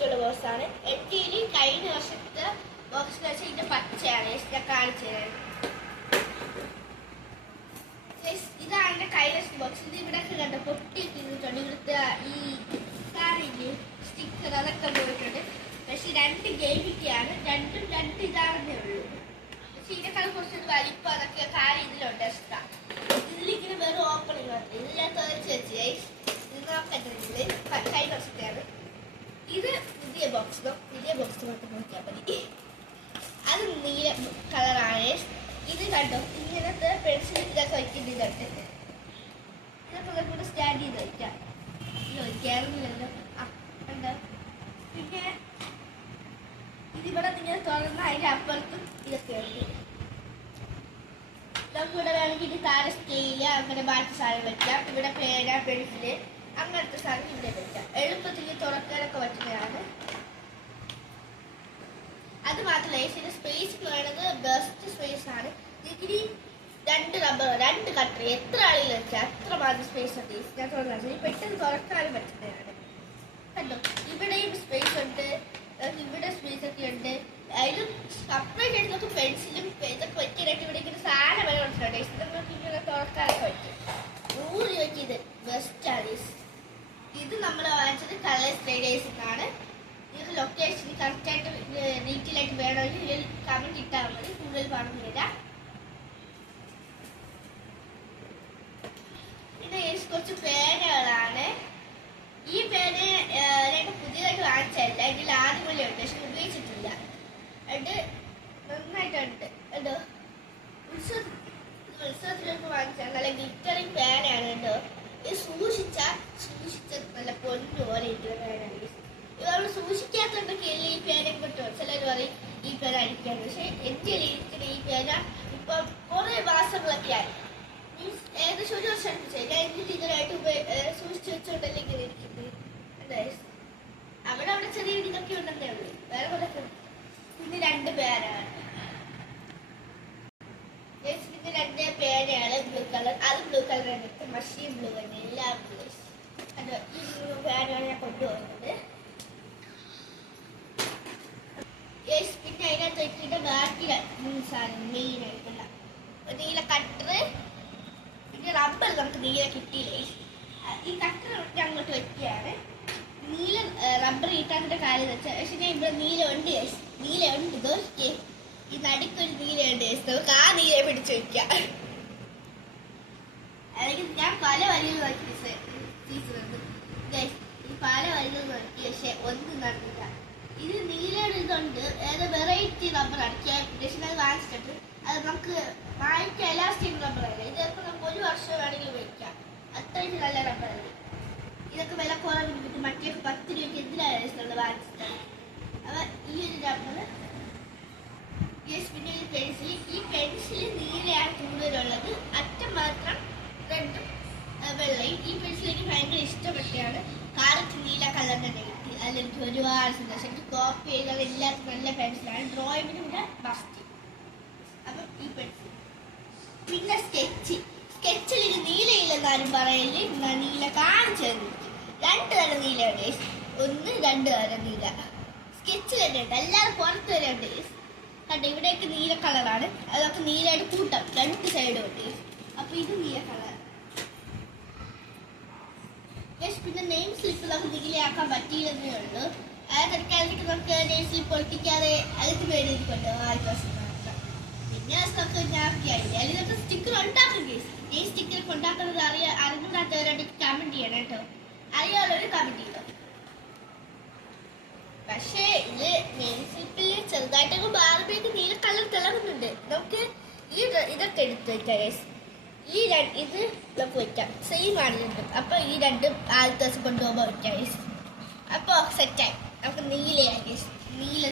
ക്വാളിറ്റിയുള്ള ബോക്സാണ്. എൻ്റെ കഴിഞ്ഞ വർഷത്തെ ബോക്സ് വെച്ചാൽ ഇതിന്റെ പച്ചയാണ് ഞാൻ കാണിച്ചത്. ഇതാണ് എൻ്റെ കഴിഞ്ഞ ബോക്സ്. ഇത് ഇവിടെ കണ്ട പൊട്ടിയിട്ടുണ്ട്. ഇവിടുത്തെ ഈ സ്റ്റിക്കർ അതൊക്കെ പോയിട്ടുണ്ട്. പക്ഷെ 2 ഗെയിമിക്കാണ്. രണ്ടും 2 ഇതാണെന്നേ ഉള്ളൂ. പക്ഷെ ഇതിനേക്കാൾ കുറച്ച് വലിപ്പം അതൊക്കെ കാര്യം ഇതിലുണ്ട് എക്സ്ട്രാ. ഇതിലിങ്ങനെ വെറും ഓപ്പണിങ് മാത്രം. ഇത് ഞാൻ തുറച്ച് വെച്ച് ഇത് നോക്കട്ടെ. കഴിഞ്ഞ വർഷത്തെയാണ്. ഇത് പുതിയ ബോക്സ് മാത്രം നോക്കിയാൽ മതി. അത് നീല കളറാണ്. ഇത് കണ്ടോ ഇങ്ങനത്തെ പെൻസിൽ ഇതൊക്കെ വയ്ക്കുന്നുണ്ട്. ഇതൊക്കെ നമുക്ക് സ്റ്റാൻഡ് ചെയ്ത് വയ്ക്കാം. കയറുന്നില്ലല്ലോ. കണ്ടോ. പിന്നെ ഇതിവിടെ നിങ്ങൾ തുറന്ന് അതിൻ്റെ അപ്പുറത്തും ഇതൊക്കെ ഉണ്ട്. നമുക്കിവിടെ വേണമെങ്കിൽ താഴെ സ്കെയില് അങ്ങനെ ബാക്കി സാധനം വെക്കാം. ഇവിടെ പേന പെൻസില് അങ്ങനത്തെ സാധനം ഇവിടെ വെക്കാം. എളുപ്പത്തിൽ തുറക്കാനൊക്കെ പറ്റുന്നതാണ്. അത് മാത്രമല്ല ഇതിന്റെ സ്പേസ് പറയുന്നത് ബെസ്റ്റ് സ്പേസ് ആണ്. ഇതിന് 2 റബ്ബർ 2 കട്ടർ എത്ര ആളിൽ വെച്ചാൽ അത്ര മാത്രം സ്പേസ് ഉണ്ട്. ഞാൻ തുറന്നു പെട്ടെന്ന് തുറക്കാനും പറ്റുന്നതാണ്. കണ്ടോ ഇവിടെയും സ്പേസ് ഉണ്ട്. ഇവിടെ സ്പേസ് ഒക്കെ ഉണ്ട്. അതിലും സെപ്പറേറ്റ് ആയിട്ട് നമുക്ക് പെൻസിലും ഇതൊക്കെ വയ്ക്കാനായിട്ട് ഇവിടെ ഇങ്ങനെ സാധനം വരെ കൊടുത്തിട്ടുണ്ട്. നമുക്ക് ഇങ്ങനെ തുറക്കാനൊക്കെ പറ്റും. 100 രൂപയ്ക്ക് ഇത് ബെസ്റ്റാണ്. ഇത് നമ്മൾ വാങ്ങിച്ചത് കളേഴ്സ് ട്രേഡേഴ്സിനാണ്. ഇത് ലൊക്കേഷൻ കറക്റ്റായിട്ട് ഡീറ്റെയിൽ ആയിട്ട് വേണമെങ്കിൽ കമന്റ് ഇട്ടാൽ മതി. കൂടുതൽ പറഞ്ഞു തരാം. പിന്നെ കുറച്ച് പേനകളാണ്. ഈ പേന ഞാൻ പുതിയതായിട്ട് വാങ്ങിച്ചല്ല. ഇതിൽ ആദ്യമൂല്യമുണ്ട് പക്ഷെ ഉപയോഗിച്ചിട്ടില്ല. അത് നന്നായിട്ടുണ്ട്. കേട്ടോ ഉത്സവത്തിനൊക്കെ വാങ്ങിച്ചാൽ നല്ല ഗ്ലിറ്ററിങ് പേനയാണ്. കേട്ടോ ഇത് സൂക്ഷിച്ച നല്ല പൊന്നു പോലെ ഇരിക്കുന്ന പേനാണ്. ഇവർ സൂക്ഷിക്കാത്തതൊക്കെ ഈ പേനയെ പറ്റുമോ? ചിലർ പറയും ഈ പേന അടിക്കാൻ. പക്ഷെ എൻ്റെ ഇരിക്കുന്ന ഈ പേന ഇപ്പൊ കുറെ മാസങ്ങളൊക്കെ ആയി. മീൻസ് ഏകദേശം 1 വർഷം അടുപ്പിച്ചായി. ഞാൻ എന്നിട്ട് ഇതിനായിട്ട് സൂക്ഷിച്ചു വെച്ചോണ്ടല്ലേ ഇങ്ങനെ ഇരിക്കുന്നത്. അവിടെ ചെറിയ ഇതൊക്കെ ഉണ്ടെന്നേ ഉള്ളൂ. വേറെ കുറെ പിന്നെ 2 പേനാണ്. പിന്നെ 2 പേനയാണ് ബ്ലൂ കളർ. അത് ബ്ലൂ കളറാണ്. മഷീൻ ബ്ലൂ തന്നെ എല്ലാം ബ്ലൂ. അത് ഈ പേനാണ് ഞാൻ കൊണ്ടുപോകുന്നത്. പിന്നെ അതിനകത്ത് വെച്ചിട്ട് ബാക്കി സാധനം മെയിൻ ആയിട്ടുള്ള നീല കട്ടറ്. പിന്നെ റബ്ബർ നമുക്ക് നീല കിട്ടിയില്ലേ. ഈ കട്ടർ അങ്ങോട്ട് വെക്കുകയാണ്. നീല റബ്ബർ കിട്ടാത്ത കാര്യം വെച്ചാൽ പക്ഷെ ഞാൻ ഇവിടെ നീല ഉണ്ട്. ഇതോക്കെ ഈ നടുക്കൊരു നീലയുണ്ട്. നമുക്ക് ആ നീല പിടിച്ചു വെക്കാം. അല്ലെങ്കിൽ ഞാൻ പല വരികൾ നോക്കി പല വരികൾ നോക്കി പക്ഷെ ഒന്നും നടന്നില്ല. ഇത് നീലയുടെ ഇതുണ്ട്. ഏത് വെറൈറ്റി റബ്ബർ അടിക്കാൻ ഉദ്ദേശിച്ചത് അത് വാങ്ങിച്ചിട്ട് അത് നമുക്ക് വാങ്ങിക്കാൻ എലാസ്റ്റിക് റബ്ബറല്ല. ഇതൊക്കെ നമുക്ക് 1 വർഷം വേണമെങ്കിൽ ഉപയോഗിക്കാം. അത്രയ്ക്ക് നല്ല റബ്ബറല്ല. ഇതൊക്കെ വില കുറവിട്ട് മറ്റേ 10 രൂപയ്ക്ക് എന്തിനാണ് വാങ്ങിച്ചിട്ടാണ്. അപ്പൊ ഈ ഒരു റബ്ബർ. പിന്നെ ഒരു പെൻസിൽ. ഈ പെൻസിൽ നീലയാണ് കൂടുതലുള്ളത്. അറ്റം മാത്രം റെഡും വെള്ളയും. ഈ പെൻസിൽ എനിക്ക് ഭയങ്കര ഇഷ്ടപ്പെട്ടാണ്. കാലത്ത് നീല കളറിന്റെ കിട്ടി. അതിലെനിക്ക് ഒരുപാട് സന്തോഷം. എനിക്ക് കോപ്പി ചെയ്താൽ എല്ലാവർക്കും നല്ല പെൻസിലാണ്. ഡ്രോയിങ്ങിന് പിന്നെ ബസ്റ്റ്. അപ്പം ഈ പെൻസിൽ. പിന്നെ സ്കെച്ചിൽ ഇത് നീലയില്ലെന്നാരും പറയല്ലേ. നീല കാണിച്ചു തന്നിട്ട് 2 തരം നീലയുണ്ട്. 1, 2 തരം നീല സ്കെച്ചിൽ തന്നെ ഉണ്ട്. എല്ലാവരും പുറത്ത് വരെ ഉണ്ട്. കണ്ടോ ഇവിടെയൊക്കെ നീല കളറാണ്. അതൊക്കെ നീലയുടെ കൂട്ടം 2 സൈഡും ഉണ്ട്. അപ്പൊ ഇത് നീല കളർ. പിന്നെ നെയിം സ്ലിപ്പ് നമുക്ക് നീലയാക്കാൻ പറ്റിയില്ലെന്നേ ഉള്ളൂ. അതൊക്കെ നമുക്ക് നെയിം സ്ലിപ്പ് ഒട്ടിക്കാതെ അതിന് വേണ്ടിയിരിക്കുമല്ലോ 4 ദിവസം മാത്രം. പിന്നെ അതൊക്കെ ഞാക്കിയായില്ല. അതിലൊക്കെ സ്റ്റിക്കർ ഉണ്ടാക്കും. ഈ സ്റ്റിക്കർ ഉണ്ടാക്കുന്നത് അറിഞ്ഞൂടാത്തവരോട് കമന്റ് ചെയ്യണം കേട്ടോ. അറിയാവുന്നവര് കമന്റ് ചെയ്തോ. പക്ഷേ ഇത് നെയിം സ്ലിപ്പിൽ ചെറുതായിട്ടൊക്കെ മാറുമ്പോഴേക്ക് നീല കളർ തിളങ്ങുന്നുണ്ട്. നമുക്ക് ഇതൊക്കെ എടുത്ത് വെക്കാം. ഇത് നമുക്ക് വെക്കാം. സെയിം ആണ് രണ്ടും. അപ്പൊ ഈ 2 ആദ്യത്തെ ദിവസം കൊണ്ടുപോകുമ്പോൾ വെക്കാം. അപ്പൊ സെറ്റായി നമുക്ക് നീലയായി. നീല